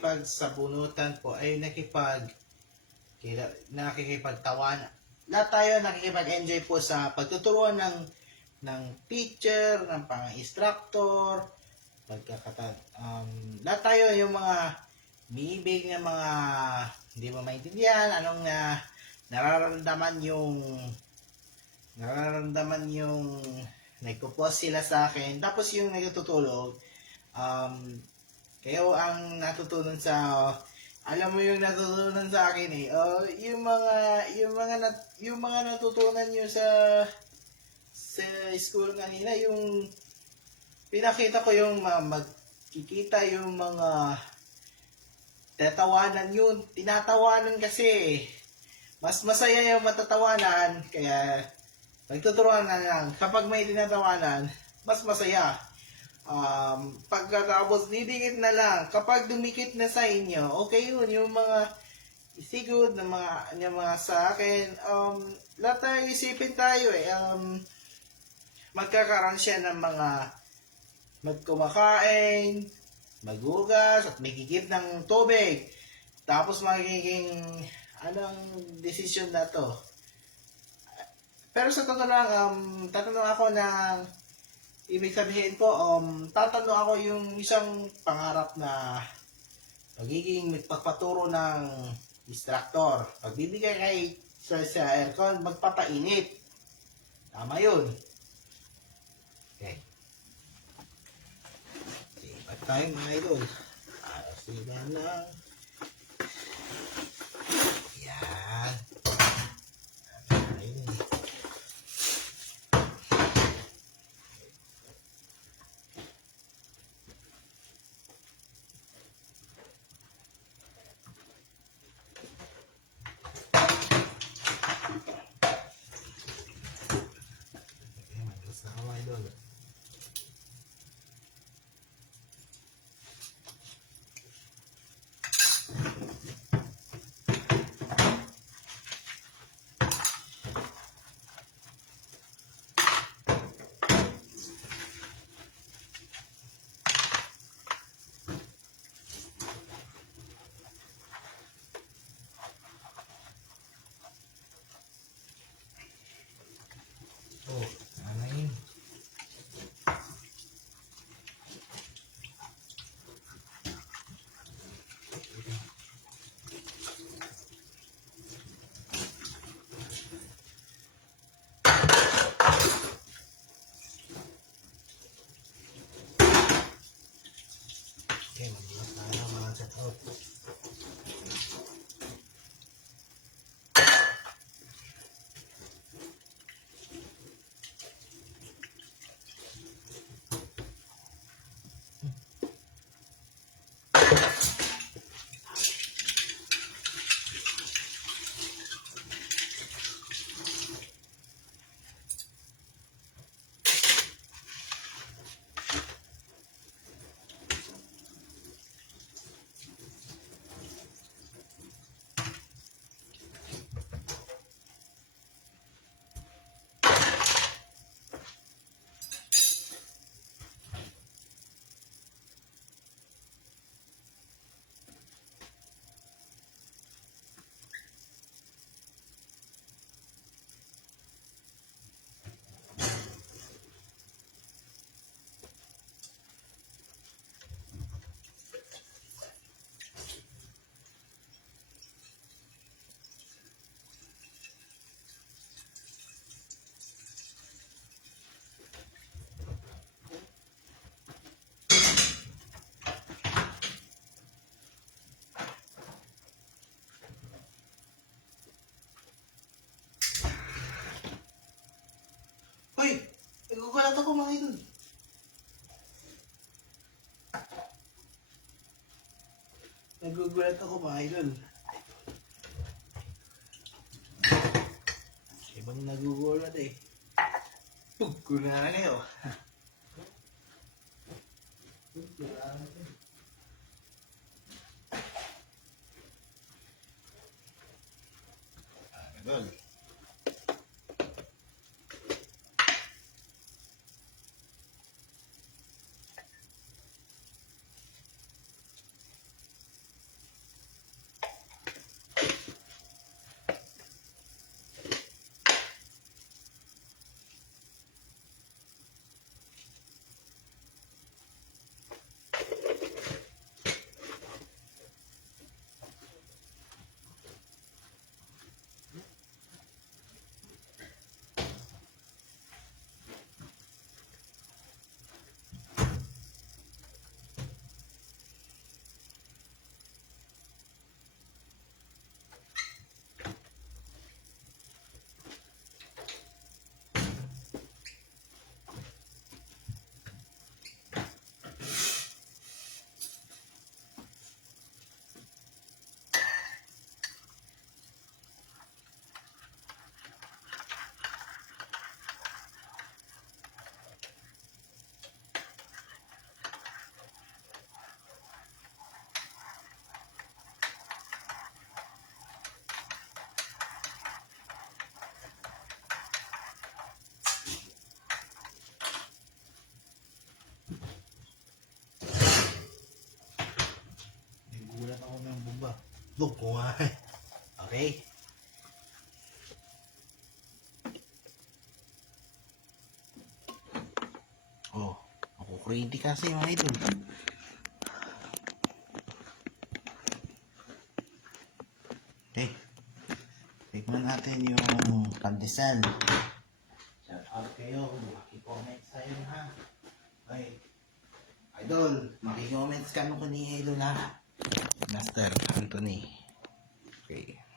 nakikipagsabunutan po ay nakikipagtawan. Lahat tayo nakikipag-enjoy po sa pagtuturuan ng teacher, ng pang-instructor, lahat tayo yung mga bibig ng mga hindi mo maintindihan, anong nararamdaman yung nagpo-post sila sa akin, tapos yung nagtutulog, kayo ang natutunan alam mo yung natutunan sa akin yung mga natutunan nyo sa school kanina, yung pinakita ko yung magkikita yung mga tatawanan yun. Tinatawanan kasi. Mas masaya yung matatawanan. Kaya nagtuturuan na lang. Kapag may tinatawanan, mas masaya. Pagkatapos didikit na lang. Kapag dumikit na sa inyo, okay yun. Yung mga isigod na mga sa akin. Lahat tayo isipin tayo magkakaroon siya ng mga magkumakain, maghugas, at magigib ng tubig. Tapos magiging anong desisyon na to. Pero sa totoo lang, tatanong ako ng ibig sabihin po, tatanong ako yung isang pangarap na magiging magpapaturo ng instructor. Pagbibigay kay sa aircon, magpapainit. Tama yun. Okay. Ipat tayo mga idol. Sila lang. Yan. Ayun. Magas na mga idol. Oh, ano yun? Okay, magbukas tayo mga set out. Hoy! Nagugulat ako mga idol. Nagugulat ako mga idol. Ibang nagugulat eh. Pugko na lang kayo. Idol. Look, why? Okay? Oh, ako crazy kasi mga idol. Okay. Tignan natin yung pandesal. Shout out kayo. Maki-comment sa'yo ha. Okay. Idol, maki-comment ka nung ni Idol ha. Master Anthony.